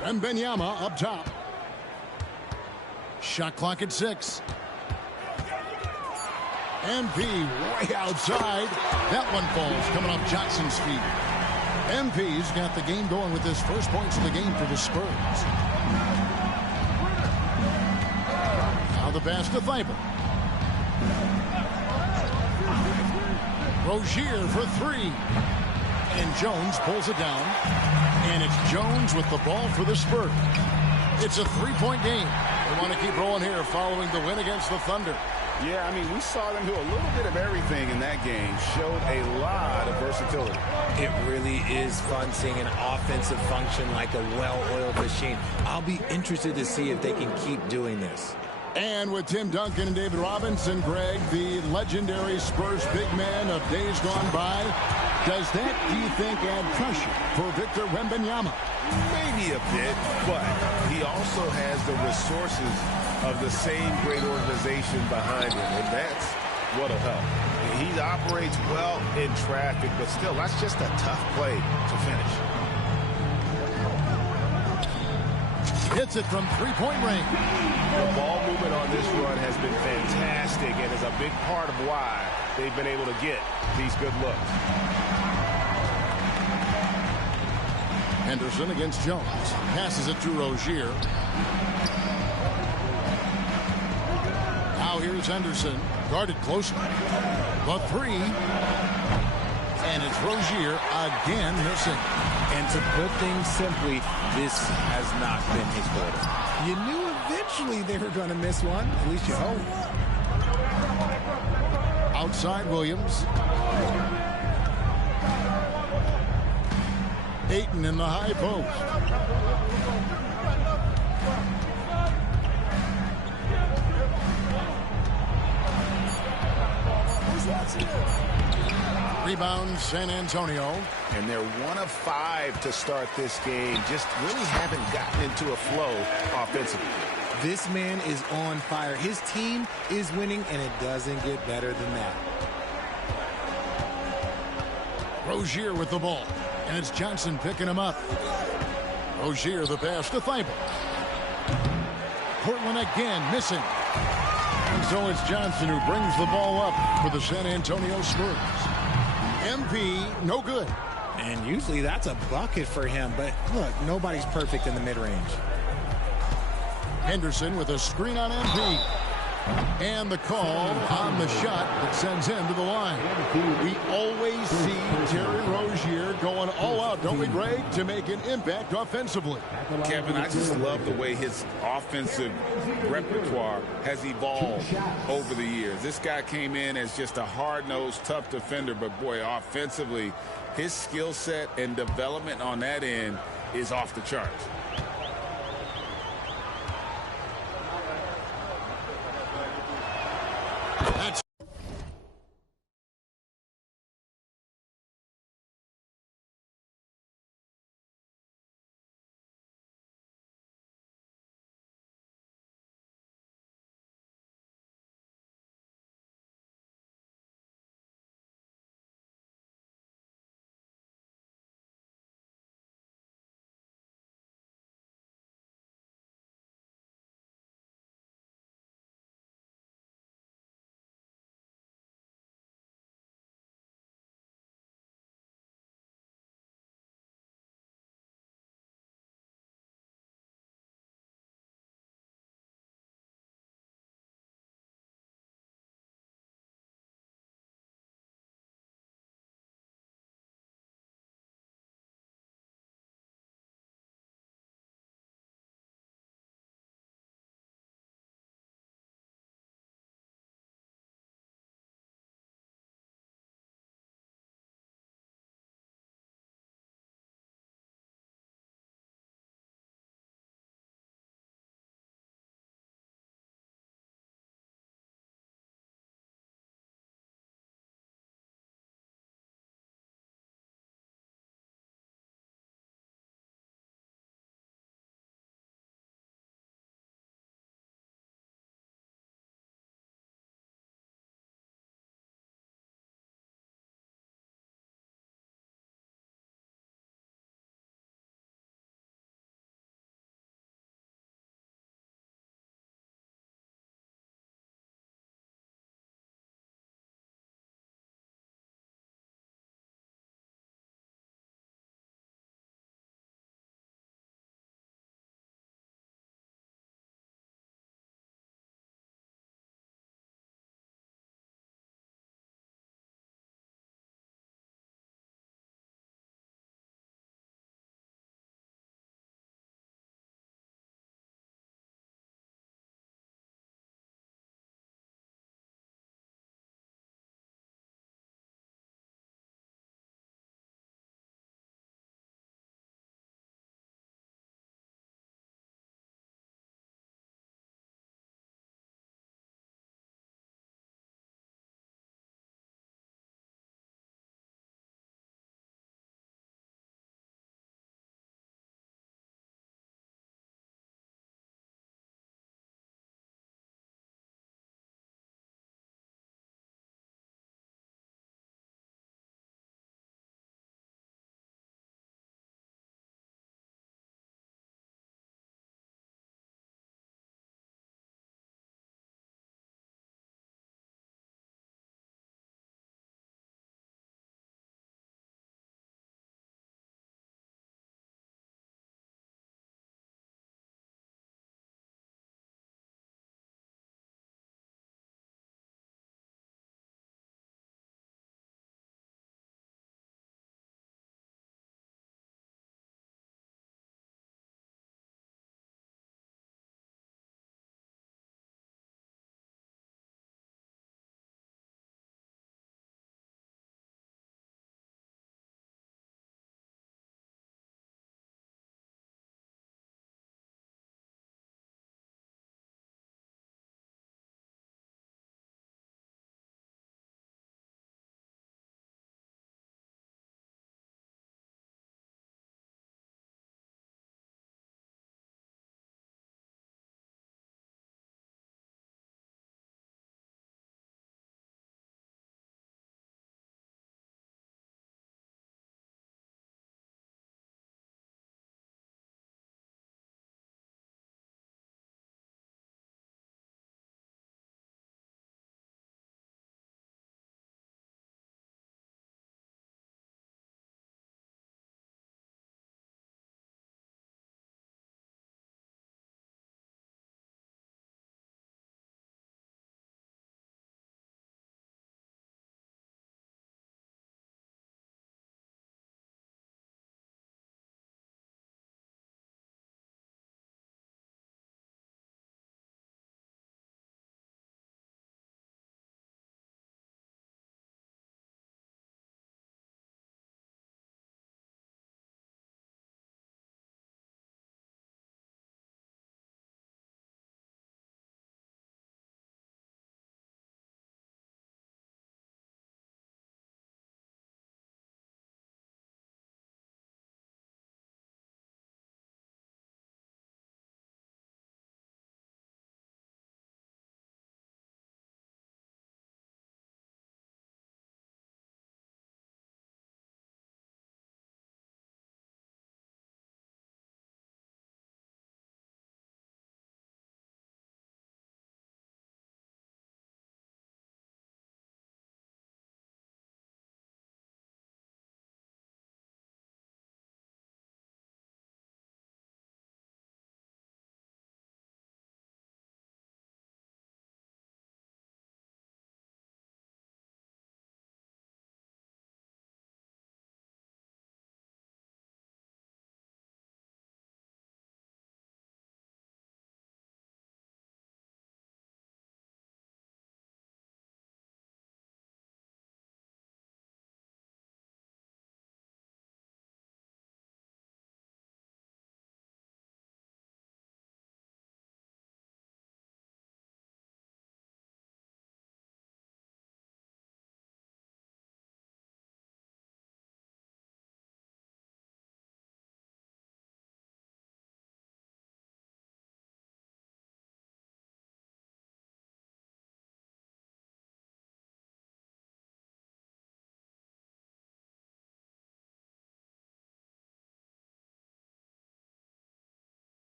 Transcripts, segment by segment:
Wembanyama up top. Shot clock at 6. MP way outside. That one falls, coming off Johnson's feet. MP's got the game going with his first points of the game for the Spurs. Now the pass to Thibault. Rozier for 3. And Jones pulls it down. And it's Jones with the ball for the Spurs. It's a 3-point game. They want to keep rolling here following the win against the Thunder. Yeah, I mean, we saw them do a little bit of everything in that game. Showed a lot of versatility. It really is fun seeing an offensive function like a well-oiled machine. I'll be interested to see if they can keep doing this. And with Tim Duncan and David Robinson, Greg, the legendary Spurs big man of days gone by, does that, do you think, add pressure for Victor Wembanyama? Maybe a bit, but he also has the resources of the same great organization behind him, and that's what'll help. He operates well in traffic, but still, that's just a tough play to finish. Hits it from 3-point range. The ball movement on this run has been fantastic and is a big part of why they've been able to get these good looks. Henderson against Jones. Passes it to Rozier. Now here's Henderson. Guarded closely. The 3. And it's Rozier again missing. And to put things simply, this has not been his quarter. You knew eventually they were going to miss one. At least you hope. Outside Williams. Ayton in the high post. Rebound San Antonio. And they're 1 of 5 to start this game. Just really haven't gotten into a flow offensively. This man is on fire. His team is winning, and it doesn't get better than that. Rozier with the ball. And it's Johnson picking him up. Rozier the pass to Thibault. Portland again missing. And so it's Johnson who brings the ball up for the San Antonio Spurs. MP, no good. And usually that's a bucket for him. But look, nobody's perfect in the mid-range. Henderson with a screen on MP. And the call on the shot that sends him to the line. We always see Terry Rozier going all out, don't we, Greg, to make an impact offensively. Kevin, I just love the way his offensive repertoire has evolved over the years. This guy came in as just a hard-nosed, tough defender, but, boy, offensively, his skill set and development on that end is off the charts.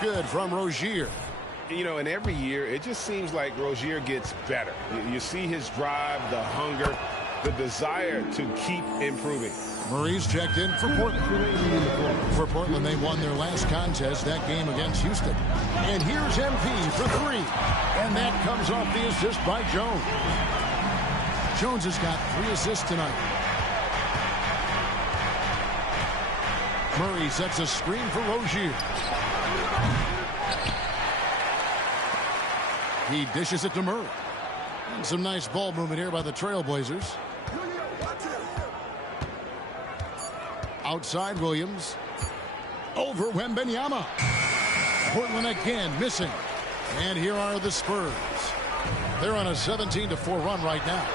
good from Rozier. You know, and every year, it just seems like Rozier gets better. You see his drive, the hunger, the desire to keep improving. Murray's checked in for Portland. For Portland, they won their last contest, that game against Houston. And here's MP for three. And that comes off the assist by Jones. Jones has got 3 assists tonight. Murray sets a screen for Rozier. He dishes it to Murray. And some nice ball movement here by the Trailblazers. Outside Williams. Over Wembanyama. Portland again missing. And here are the Spurs. They're on a 17-4 run right now.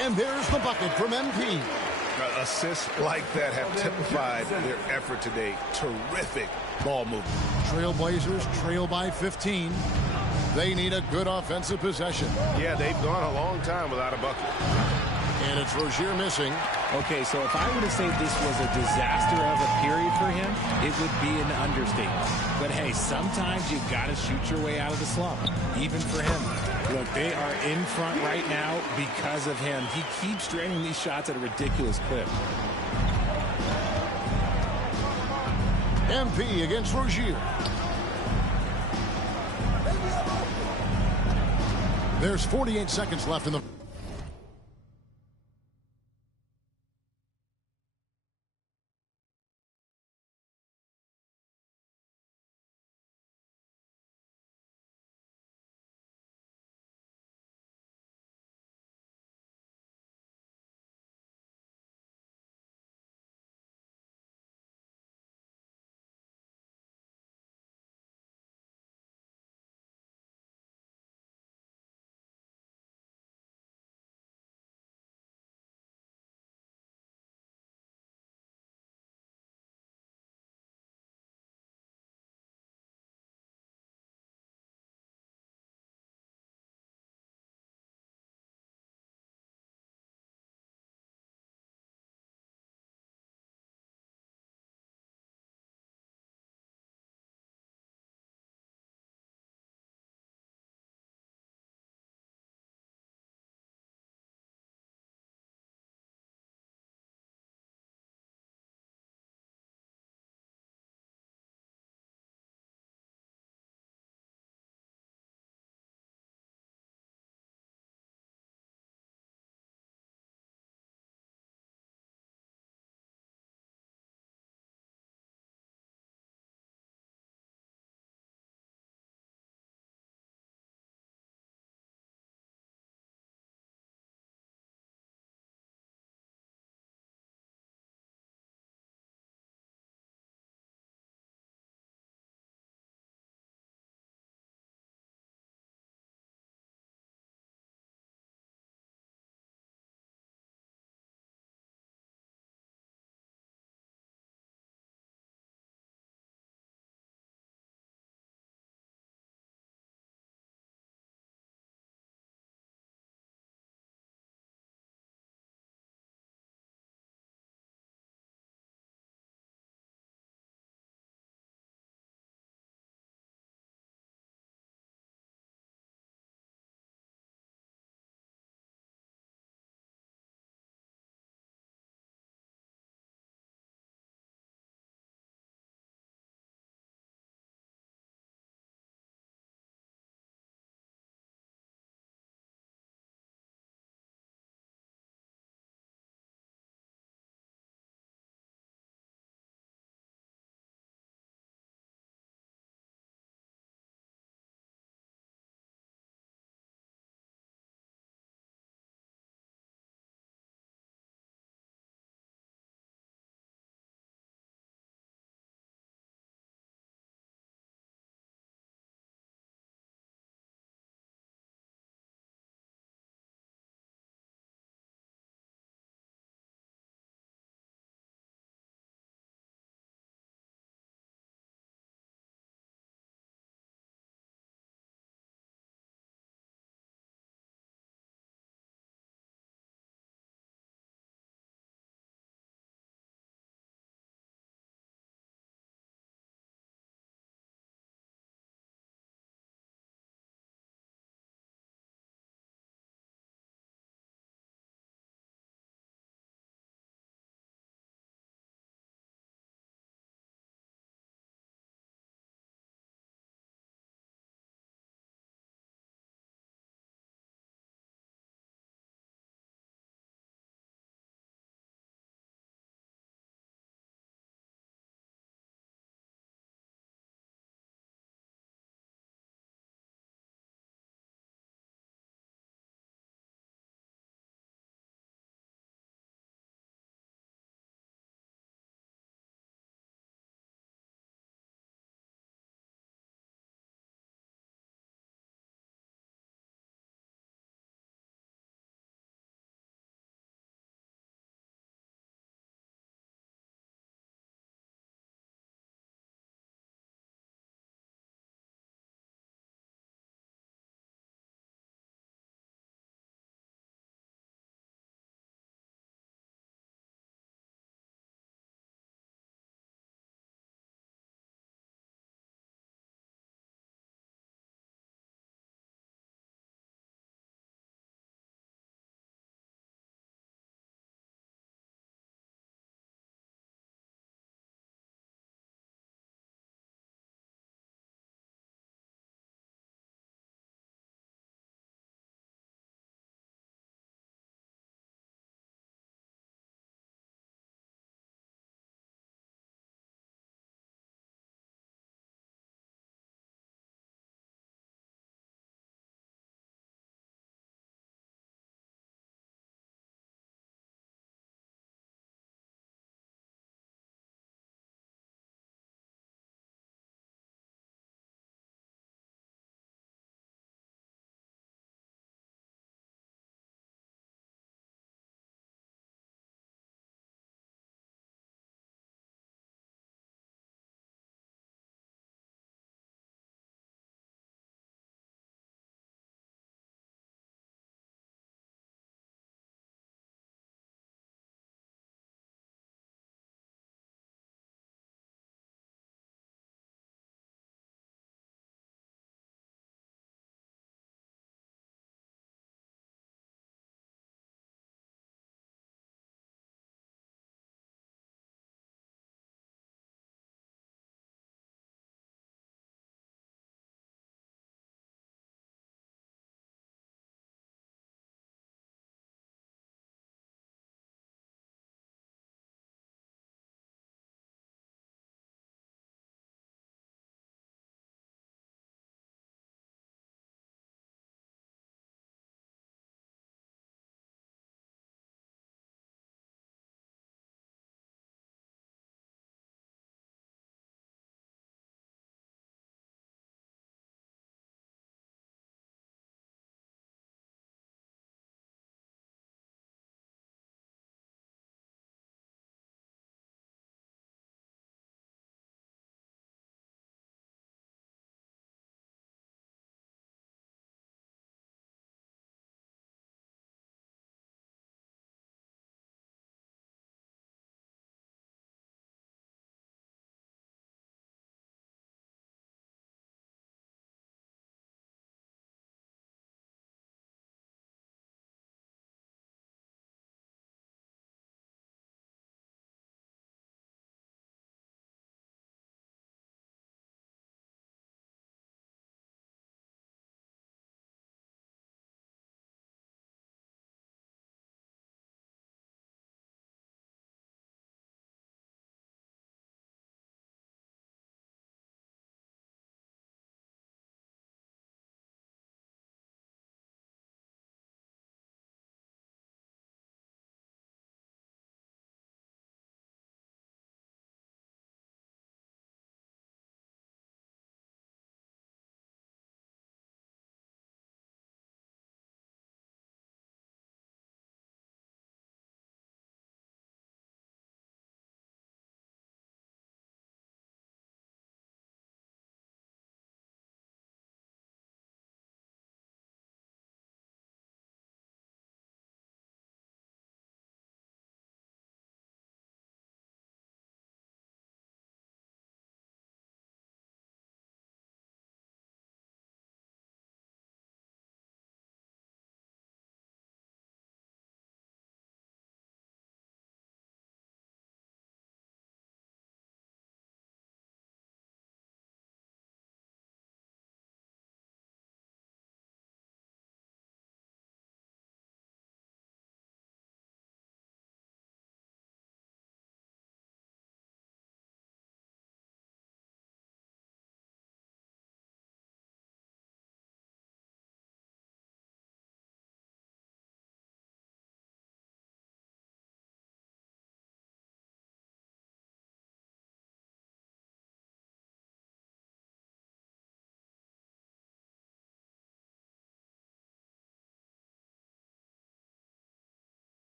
And there's the bucket from MP. Assists like that have typified their effort today. Terrific ball movement. Trailblazers trail by 15. They need a good offensive possession. Yeah, they've gone a long time without a bucket. And it's Rozier missing. Okay, so if I were to say this was a disaster of a period for him, it would be an understatement. But hey, sometimes you got to shoot your way out of the slump, even for him. Look, they are in front right now because of him. He keeps draining these shots at a ridiculous clip. MP against Rozier. There's 48 seconds left in the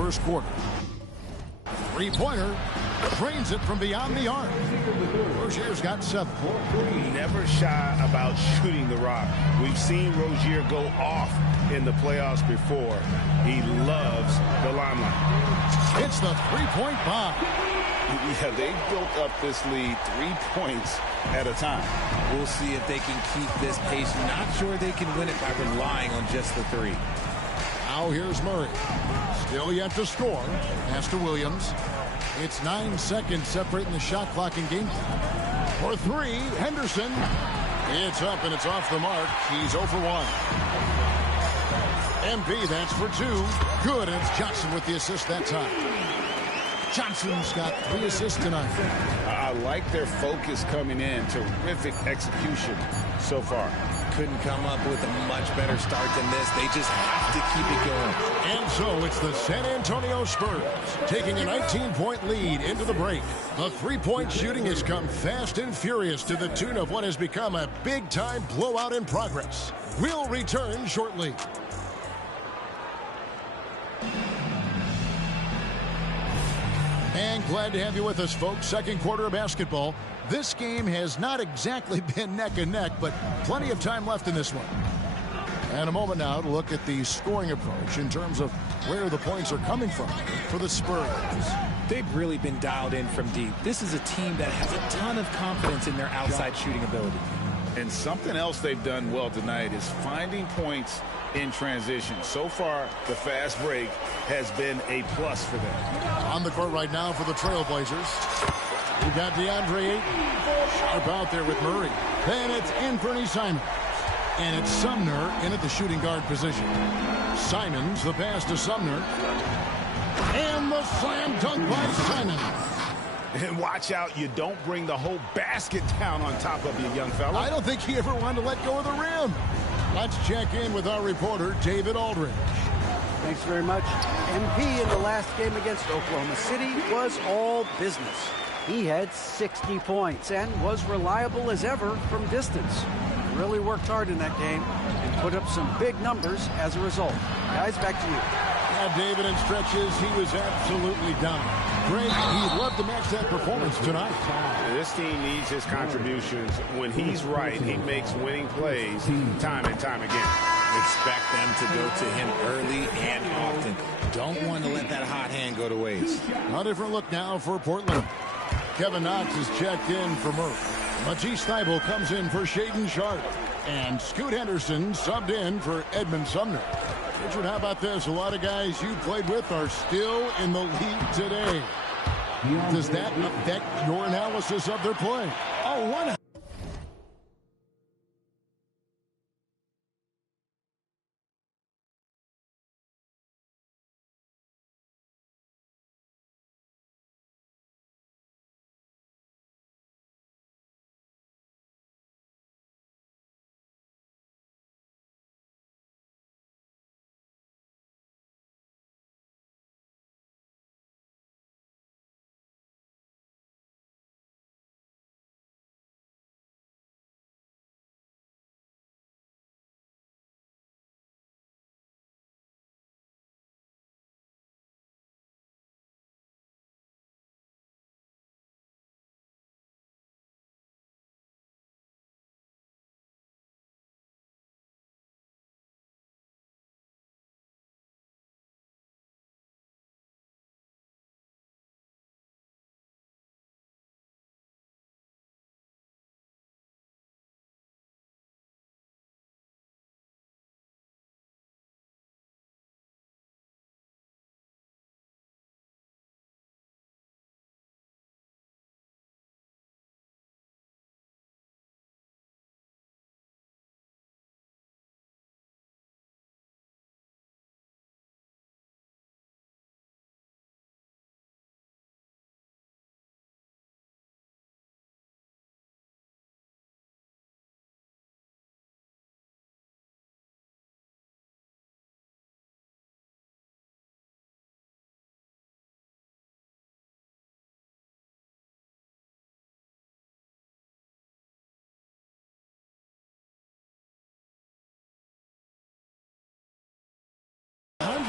first quarter. Three-pointer. Drains it from beyond the arc. Rozier's got 7. Never shy about shooting the rock. We've seen Rozier go off in the playoffs before. He loves the limelight. It's the three-point bomb. Yeah, they built up this lead 3 points at a time. We'll see if they can keep this pace. Not sure they can win it by relying on just the 3. Now here's Murray. Still yet to score. Pass to Williams. It's 9 seconds separating the shot clock and game time. For 3, Henderson. It's up and it's off the mark. He's 0 for 1. MP, that's for 2. Good, and it's Johnson with the assist that time. Johnson's got 3 assists tonight. I like their focus coming in. Terrific execution so far. Couldn't come up with a much better start than this. They just have to keep it going. And so it's the San Antonio Spurs taking a 19-point lead into the break. The three-point shooting has come fast and furious to the tune of what has become a big-time blowout in progress. We'll return shortly. And glad to have you with us, folks. Second quarter of basketball. This game has not exactly been neck and neck, but plenty of time left in this one. And a moment now to look at the scoring approach in terms of where the points are coming from for the Spurs. They've really been dialed in from deep. This is a team that has a ton of confidence in their outside shooting ability. And something else they've done well tonight is finding points in transition. So far, the fast break has been a plus for them. On the court right now for the Trailblazers. We've got DeAndre Ayton sharp out there with Murray. Then it's Anthony Simons. And it's Sumner in at the shooting guard position. Simons, the pass to Sumner. And the slam dunk by Simons. And watch out, you don't bring the whole basket down on top of you, young fella. I don't think he ever wanted to let go of the rim. Let's check in with our reporter, David Aldridge. Thanks very much. MP in the last game against Oklahoma City was all business. He had 60 points and was reliable as ever from distance. Really worked hard in that game and put up some big numbers as a result. Guys, back to you. Yeah, David, in stretches, he was absolutely dominant. Great. He'd love to match that performance tonight. This team needs his contributions. When he's right, he makes winning plays time and time again. Expect them to go to him early and often. Don't want to let that hot hand go to waste. A different look now for Portland. Kevin Knox is checked in for Murphy. Matisse Thybulle comes in for Shaedon Sharpe. And Scoot Henderson subbed in for Edmund Sumner. Richard, how about this? A lot of guys you played with are still in the league today. Does that affect your analysis of their play? Oh, 100%.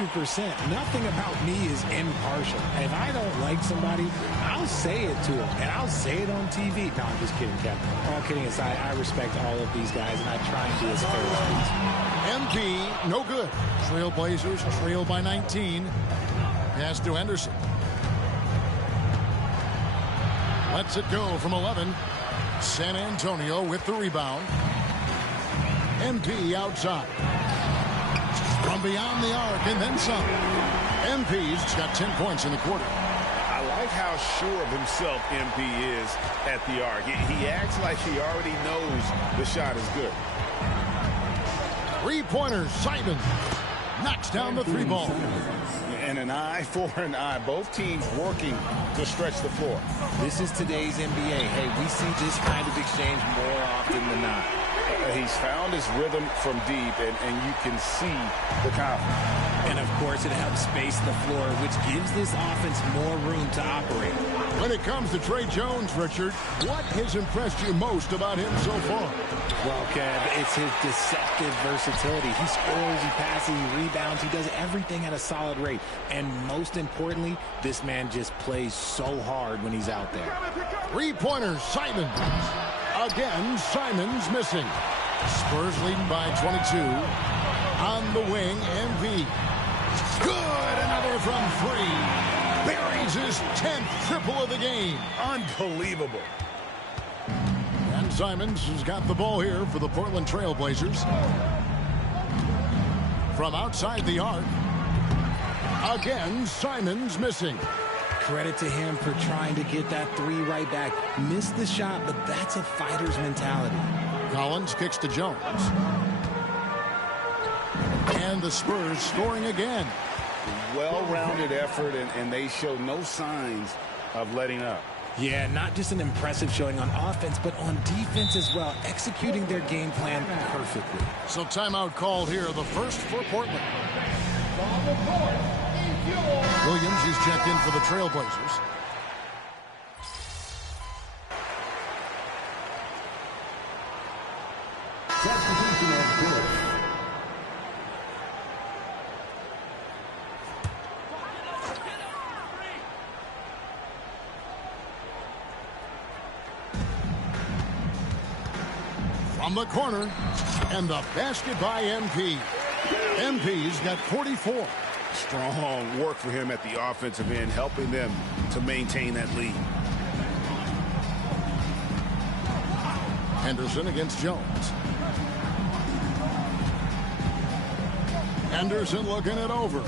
100%. Nothing about me is impartial. If I don't like somebody, I'll say it to them, and I'll say it on TV. No, I'm just kidding, Kevin. All kidding aside, I respect all of these guys, and I try and be as fair as possible. MP, no good. Trailblazers trail by 19. Pass to Henderson. Lets it go from 11. San Antonio with the rebound. MP outside. From beyond the arc and then some. MP's got 10 points in the quarter. I like how sure of himself MP is at the arc. He acts like he already knows the shot is good. Three-pointer, Simon knocks down the three ball. And an eye for an eye. Both teams working to stretch the floor. This is today's NBA. Hey, we see this kind of exchange more often than not. He's found his rhythm from deep, and you can see the confidence. And, of course, it helps space the floor, which gives this offense more room to operate. When it comes to Trey Jones, Richard, what has impressed you most about him so far? Well, Kev, it's his deceptive versatility. He scores, he passes, he rebounds, he does everything at a solid rate. And most importantly, this man just plays so hard when he's out there. Three-pointer, Simon. Again, Simon's missing. Spurs leading by 22. On the wing, MP. Good, another from three. Buries his 10th triple of the game. Unbelievable. And Simons has got the ball here for the Portland Trail Blazers. From outside the arc. Again, Simons missing. Credit to him for trying to get that three right back. Missed the shot, but that's a fighter's mentality. Collins kicks to Jones. And the Spurs scoring again. Well-rounded effort, and they show no signs of letting up. Yeah, not just an impressive showing on offense, but on defense as well, executing their game plan perfectly. So timeout called here, the first for Portland. Williams is checked in for the Trailblazers. From the corner, and the basket by MP. MP's got 44. Strong work for him at the offensive end, helping them to maintain that lead. Henderson against Jones. Henderson looking it over.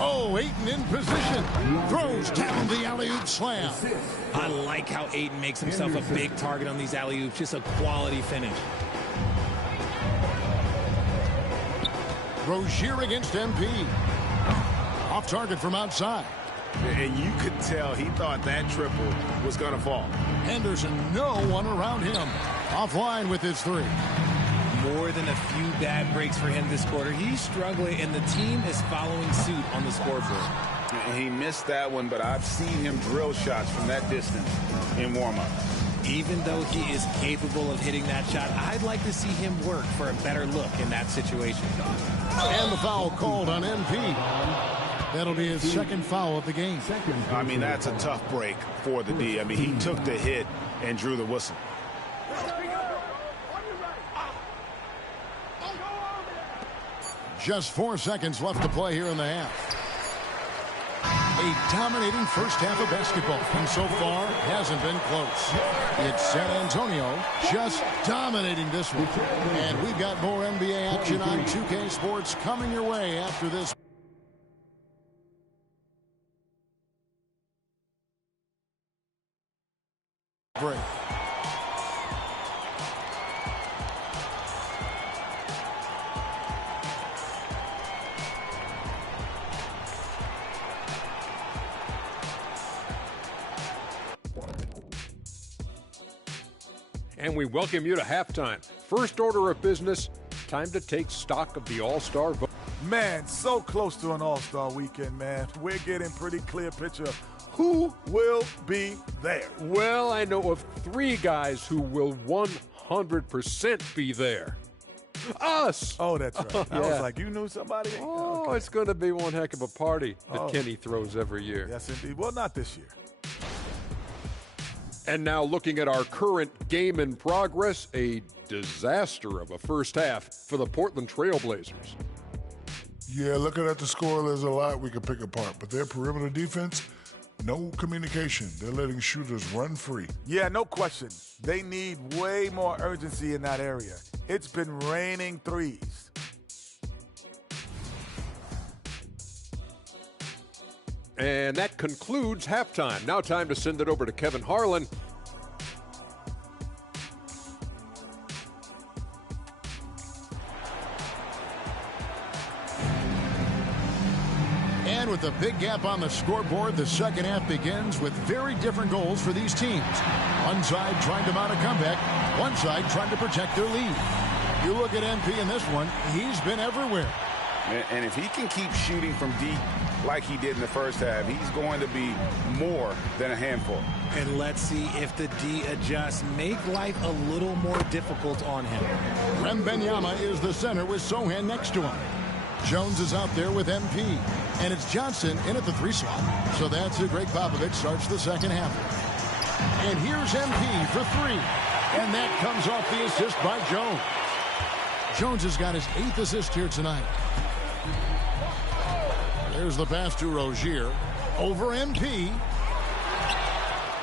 Oh, Ayton in position. Throws down the alley-oop slam. I like how Ayton makes himself a big target on these alley-oops. Just a quality finish. Rozier against MP. Off target from outside. And you could tell he thought that triple was going to fall. Henderson, no one around him. Offline with his three. More than a few bad breaks for him this quarter. He's struggling, and the team is following suit on the scoreboard. He missed that one, but I've seen him drill shots from that distance in warm-up. Even though he is capable of hitting that shot, I'd like to see him work for a better look in that situation. And the foul called on MP. That'll be his second foul of the game. I mean, that's a tough break for the D. I mean, he took the hit and drew the whistle. Just 4 seconds left to play here in the half. A dominating first half of basketball, and so far hasn't been close. It's San Antonio just dominating this one. And we've got more NBA action on 2K Sports coming your way after this break. And we welcome you to halftime. First order of business, time to take stock of the All-Star vote. Man, so close to an All-Star weekend, man. We're getting pretty clear picture of who will be there. Well, I know of 3 guys who will 100% be there. Us! Oh, that's right. I was Yeah. like, you knew somebody? Oh, Okay. it's going to be one heck of a party that Oh. Kenny throws every year. Yes, indeed. Well, not this year. And now looking at our current game in progress, a disaster of a first half for the Portland Trailblazers. Yeah, looking at the score, there's a lot we could pick apart. But their perimeter defense, no communication. They're letting shooters run free. Yeah, no question. They need way more urgency in that area. It's been raining threes. And that concludes halftime. Now time to send it over to Kevin Harlan. And with a big gap on the scoreboard, the second half begins with very different goals for these teams. One side trying to mount a comeback, one side trying to protect their lead. You look at MP in this one, he's been everywhere. And if he can keep shooting from deep like he did in the first half, he's going to be more than a handful. And let's see if the D adjusts, make life a little more difficult on him. Wembanyama is the center with Sohan next to him. Jones is out there with MP. And it's Johnson in at the 3 slot. So that's who Greg Popovich starts the second half. And here's MP for 3. And that comes off the assist by Jones. Jones has got his 8th assist here tonight. There's the pass to Rozier. Over MP.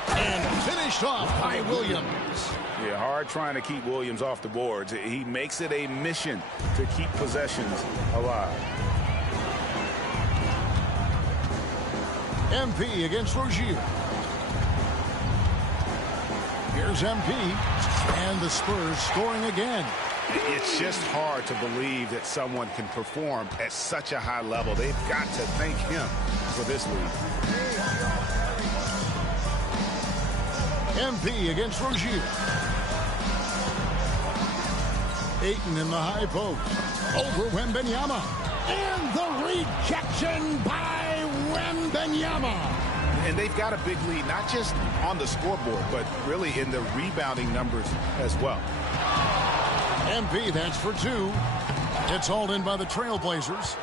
And finished off by Williams. Yeah, hard trying to keep Williams off the boards. He makes it a mission to keep possessions alive. MP against Rozier. Here's MP. And the Spurs scoring again. It's just hard to believe that someone can perform at such a high level. They've got to thank him for this lead. MP against Rozier. Ayton in the high post. Over Wembanyama. And the rejection by Wembanyama. And they've got a big lead, not just on the scoreboard, but really in the rebounding numbers as well. MP, that's for 2. It's hauled in by the Trailblazers.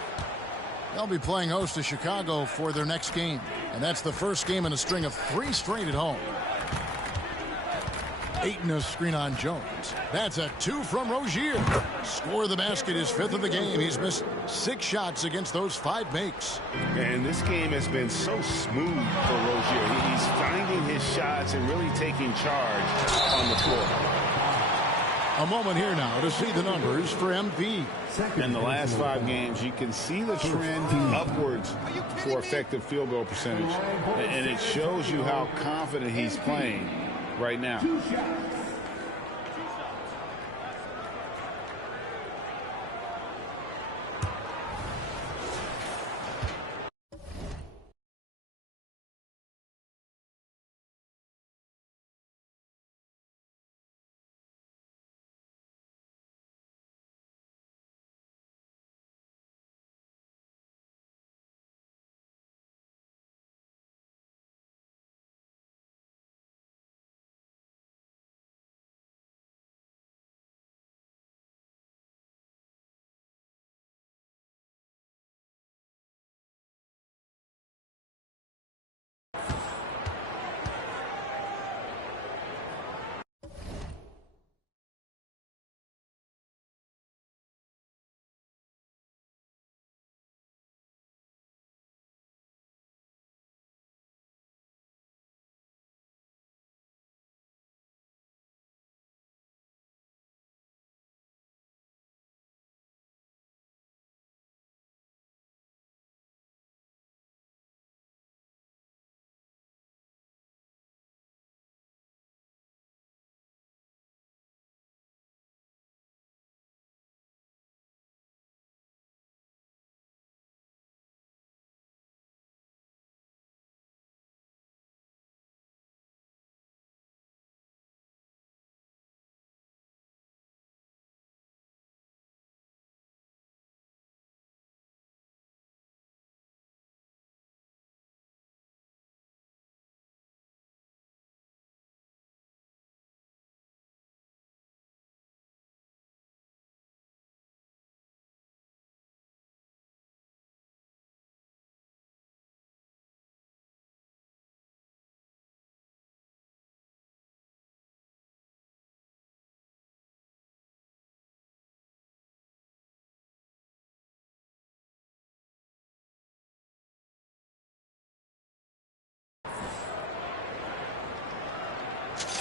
They'll be playing host to Chicago for their next game. And that's the first game in a string of 3 straight at home. Ayton a screen on Jones. That's a 2 from Rozier. Score the basket, his 5th of the game. He's missed 6 shots against those 5 makes. And this game has been so smooth for Rozier. He's finding his shots and really taking charge on the floor. A moment here now to see the numbers for MP. In the last 5 games, you can see the trend upwards for effective field goal percentage. And it shows you how confident he's playing right now.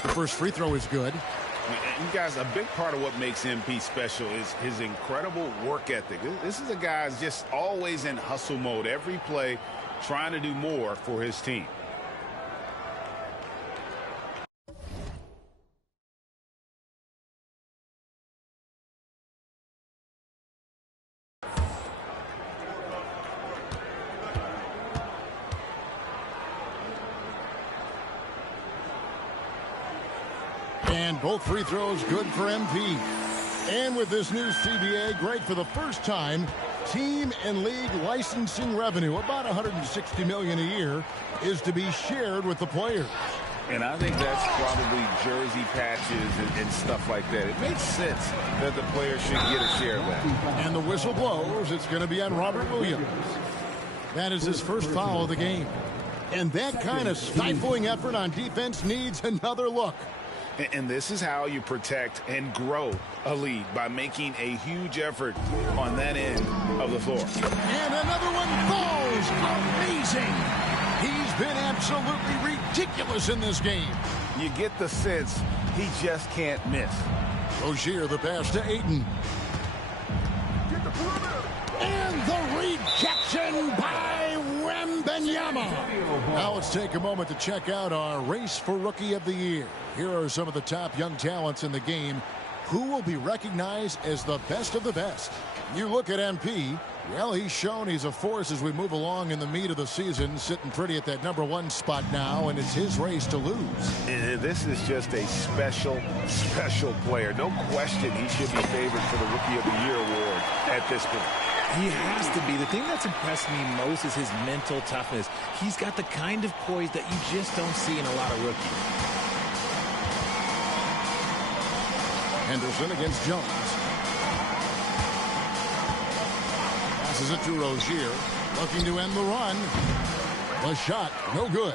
The first free throw is good. And guys, a big part of what makes MP special is his incredible work ethic. This is a guy who's just always in hustle mode, every play trying to do more for his team. And both free throws good for MP. And with this new CBA, Greg, for the first time, team and league licensing revenue, about $160 million a year, is to be shared with the players. And I think that's probably jersey patches and stuff like that. It makes sense that the players should get a share of that. And the whistle blows. It's going to be on Robert Williams. That is his first foul of the game. And that kind of stifling effort on defense needs another look. And this is how you protect and grow a lead, by making a huge effort on that end of the floor. And another one falls. Amazing. He's been absolutely ridiculous in this game. You get the sense he just can't miss. Rozier the pass to Ayton. And the rejection by Wembanyama. Now let's take a moment to check out our race for Rookie of the Year. Here are some of the top young talents in the game who will be recognized as the best of the best. You look at MP, well, he's shown he's a force as we move along in the meat of the season, sitting pretty at that #1 spot now, and it's his race to lose. And this is just a special, special player. No question he should be favored for the Rookie of the Year award at this point. He has to be. The thing that's impressed me most is his mental toughness. He's got the kind of poise that you just don't see in a lot of rookies. Henderson against Jones. Passes it to Rozier. Looking to end the run. The shot, no good.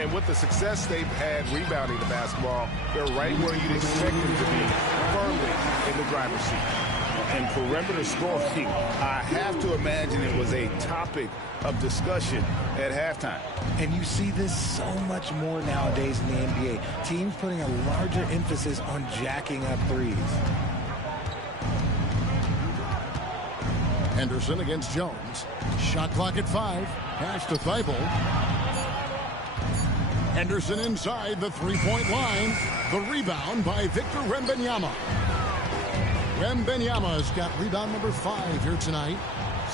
And with the success they've had rebounding the basketball, they're right where you'd expect them to be, firmly in the driver's seat. And perimeter scoring, I have to imagine it was a topic of discussion at halftime. And you see this so much more nowadays in the NBA. Teams putting a larger emphasis on jacking up threes. Henderson against Jones. Shot clock at 5. Pass to Thibault. Henderson inside the three-point line. The rebound by Victor Wembanyama. Wembanyama's got rebound number 5 here tonight.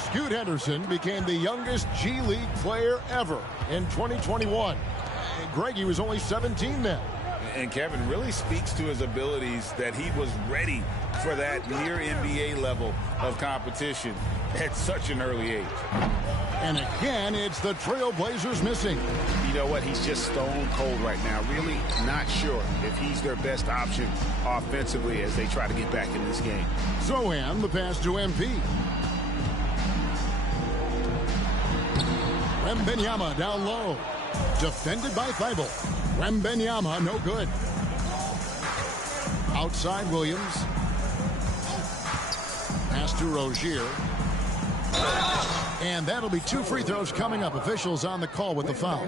Scoot Henderson became the youngest G League player ever in 2021. Greg, he was only 17 then. And Kevin really speaks to his abilities that he was ready for that near NBA level of competition at such an early age. And again, it's the Trailblazers missing. You know what? He's just stone cold right now. Really not sure if he's their best option offensively as they try to get back in this game. Zohan, the pass to MP. Wembanyama down low. Defended by Thibault. Wembanyama, no good. Outside Williams. Pass to Rozier. And that'll be 2 free throws coming up. Officials on the call with the foul.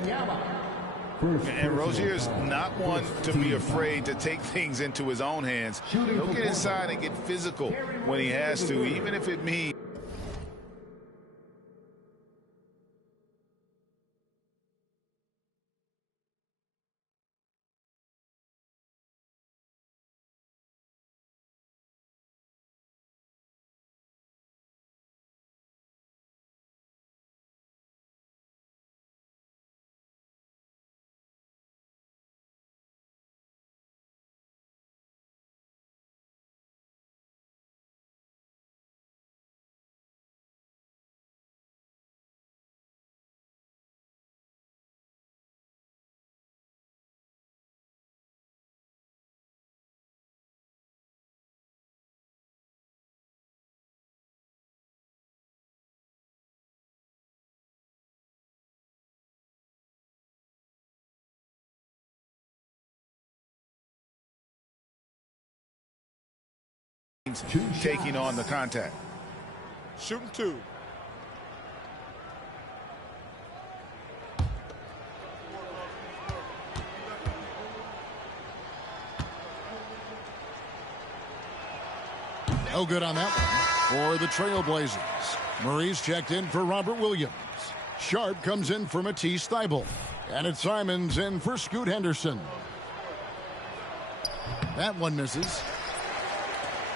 And Rozier's not one to be afraid to take things into his own hands. He'll get inside and get physical when he has to, even if it means taking on the contact. Shooting 2. No good on that one for the Trailblazers. Murray's checked in for Robert Williams. Sharp comes in for Matisse Thybulle. And it's Simons in for Scoot Henderson. That one misses.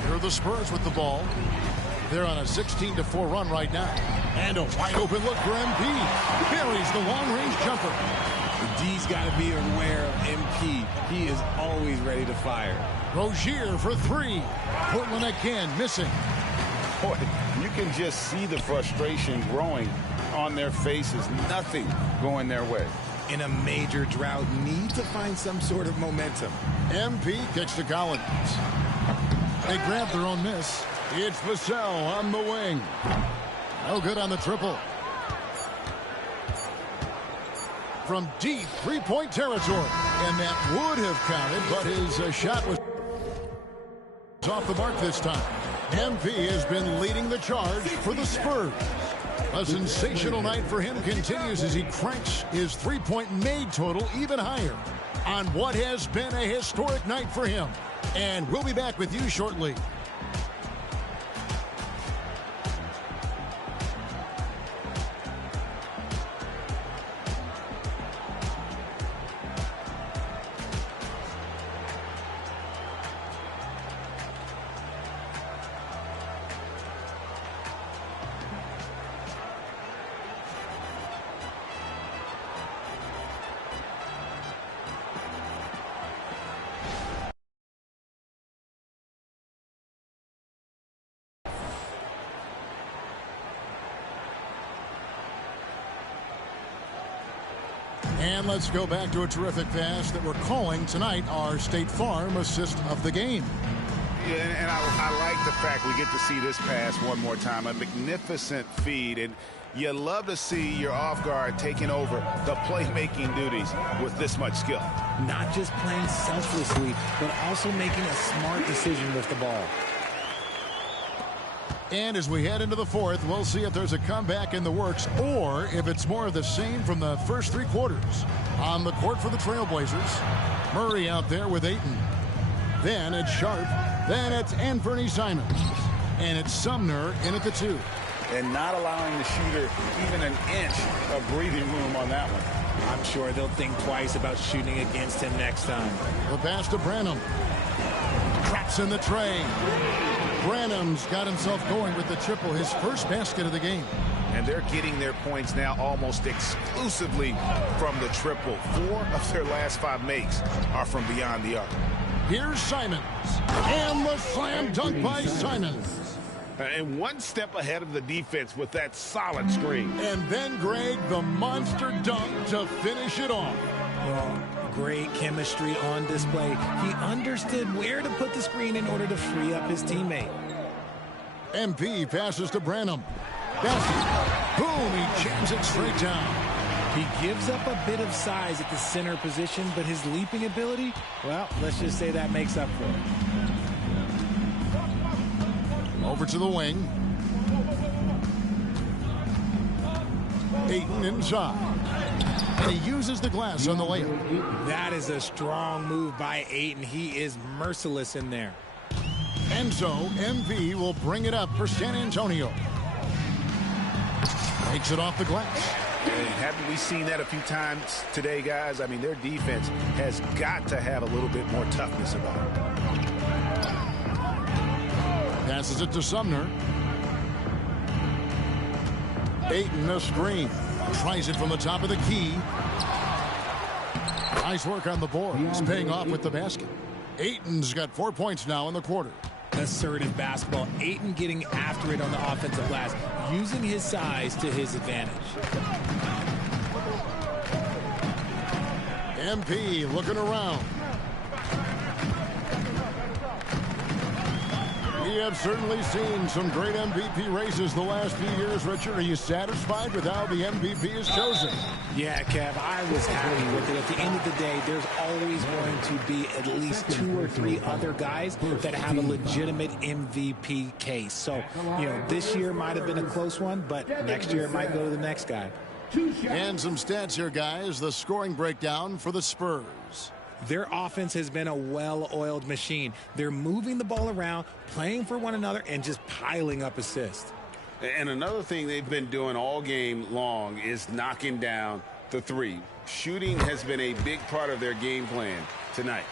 Here are the Spurs with the ball. They're on a 16-4 run right now. And a wide open look for MP. Buries the long-range jumper. The D's got to be aware of MP. He is always ready to fire. Rozier for three. Portland again missing. Boy, you can just see the frustration growing on their faces. Nothing going their way. In a major drought, need to find some sort of momentum. MP kicks to Collins. They grab their own miss. It's Vassell on the wing. No good on the triple. From deep three-point territory. And that would have counted, but his shot was off the mark this time. MP has been leading the charge for the Spurs. A sensational night for him continues as he cranks his three-point made total even higher on what has been a historic night for him. And we'll be back with you shortly. And let's go back to a terrific pass that we're calling tonight our State Farm assist of the game. Yeah, and I like the fact we get to see this pass one more time. A magnificent feed, and you love to see your off guard taking over the playmaking duties with this much skill. Not just playing selflessly, but also making a smart decision with the ball. And as we head into the fourth, we'll see if there's a comeback in the works or if it's more of the same from the first three quarters. On the court for the Trailblazers, Murray out there with Ayton. Then it's Sharp. Then it's Anthony Simons. And it's Sumner in at the two. And not allowing the shooter even an inch of breathing room on that one. I'm sure they'll think twice about shooting against him next time. The pass to Branham. Traps in the tray. Branham's got himself going with the triple, his first basket of the game. And they're getting their points now almost exclusively from the triple. 4 of their last 5 makes are from beyond the arc. Here's Simons. And the slam dunk by Simons. And one step ahead of the defense with that solid screen. And then, Greg, the monster dunk to finish it off. Well, great chemistry on display. He understood where to put the screen in order to free up his teammate. MP passes to Branham. Basket. Boom, he jams it straight down. He gives up a bit of size at the center position, but his leaping ability, well, let's just say that makes up for it. Over to the wing. Ayton inside. And he uses the glass on the layup. That is a strong move by Ayton. He is merciless in there. And so MP will bring it up for San Antonio. Takes it off the glass. And haven't we seen that a few times today, guys? I mean, their defense has got to have a little bit more toughness about it. Passes it to Sumner. Ayton a screen. Tries it from the top of the key. Nice work on the board. He's paying off with the basket. Ayton's got 4 points now in the quarter. Assertive basketball. Ayton getting after it on the offensive glass, using his size to his advantage. MP looking around. We have certainly seen some great MVP races the last few years. Richard, are you satisfied with how the MVP is chosen? Yeah, Kev, I was happy with it. At the end of the day, there's always going to be at least 2 or 3 other guys that have a legitimate MVP case. So, you know, this year might have been a close one, but next year it might go to the next guy. And some stats here, guys. The scoring breakdown for the Spurs. Their offense has been a well-oiled machine. They're moving the ball around, playing for one another, and just piling up assists. And another thing they've been doing all game long is knocking down the three. Shooting has been a big part of their game plan tonight.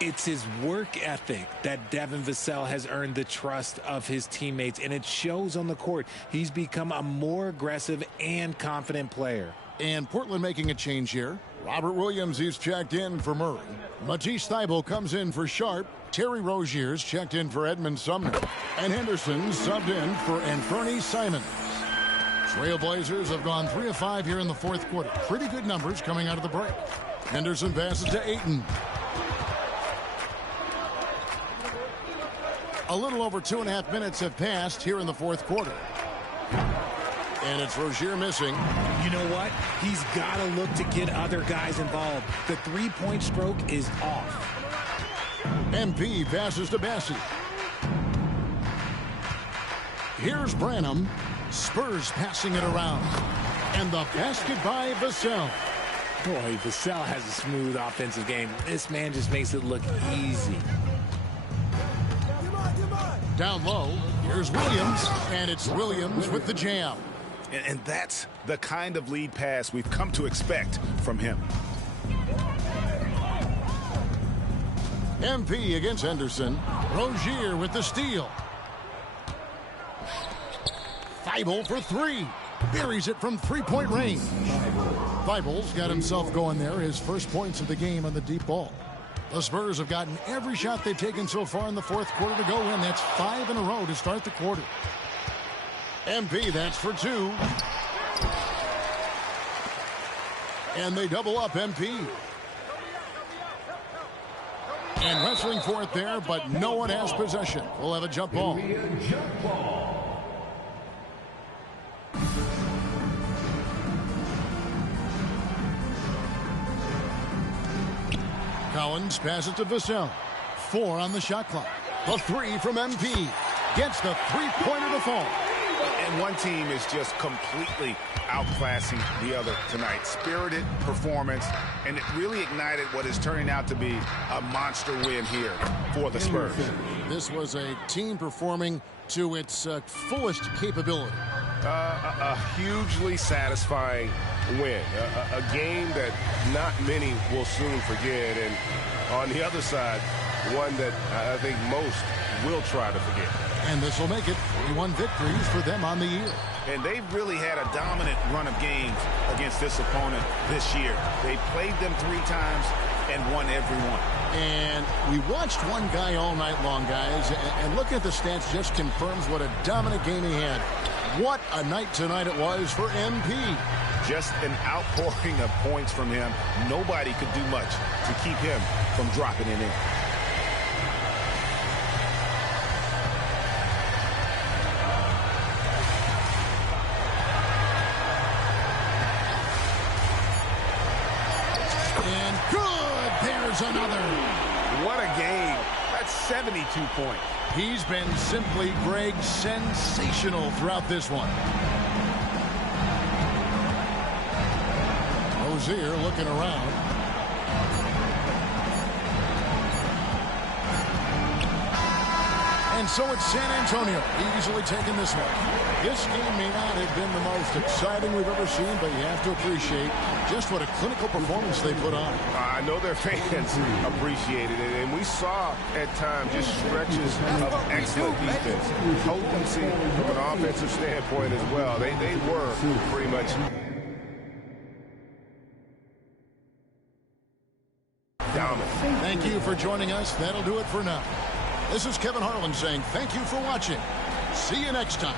It's his work ethic that Devin Vassell has earned the trust of his teammates, and it shows on the court. He's become a more aggressive and confident player. And Portland making a change here. Robert Williams is checked in for Murray. Matisse Thybulle comes in for Sharp. Terry Rozier's checked in for Edmund Sumner. And Henderson subbed in for Anthony Simons. Trailblazers have gone 3 of 5 here in the fourth quarter. Pretty good numbers coming out of the break. Henderson passes to Ayton. A little over 2.5 minutes have passed here in the fourth quarter. And it's Rozier missing. You know what? He's got to look to get other guys involved. The three-point stroke is off. MP passes to Bassey. Here's Branham. Spurs passing it around. And the basket by Vassell. Boy, Vassell has a smooth offensive game. This man just makes it look easy. Down low, here's Williams. And it's Williams with the jam. And that's the kind of lead pass we've come to expect from him. MP against Henderson. Rozier with the steal. Thybulle for three. Buries it from three-point range. Thybulle's got himself going there. His first points of the game on the deep ball. The Spurs have gotten every shot they've taken so far in the fourth quarter to go in. That's 5 in a row to start the quarter. MP, that's for 2. And they double up MP. And wrestling for it there, but no one has possession. We'll have a jump ball. Collins passes to Vassell. 4 on the shot clock. The 3 from MP. Gets the three-pointer to fall. And one team is just completely outclassing the other tonight. Spirited performance, and it really ignited what is turning out to be a monster win here for the Spurs. This was a team performing to its fullest capability. A hugely satisfying win. A game that not many will soon forget. And on the other side, one that I think most will try to forget. And this will make it 41 victories for them on the year. And they've really had a dominant run of games against this opponent this year. They played them 3 times and won every one. And we watched one guy all night long, guys, and looking at the stats just confirms what a dominant game he had. What a night tonight it was for MP. Just an outpouring of points from him. Nobody could do much to keep him from dropping it in. And good, there's another. What a game. That's 72 points. He's been simply, Greg, sensational throughout this one. Rozier looking around. And so it's San Antonio easily taking this one. This game may not have been the most exciting we've ever seen, but you have to appreciate just what a clinical performance they put on. I know their fans appreciated it, and we saw at times just stretches of excellent defense. Potency from an offensive standpoint as well. They were pretty much dominant. Thank you for joining us. That'll do it for now. This is Kevin Harlan saying thank you for watching. See you next time.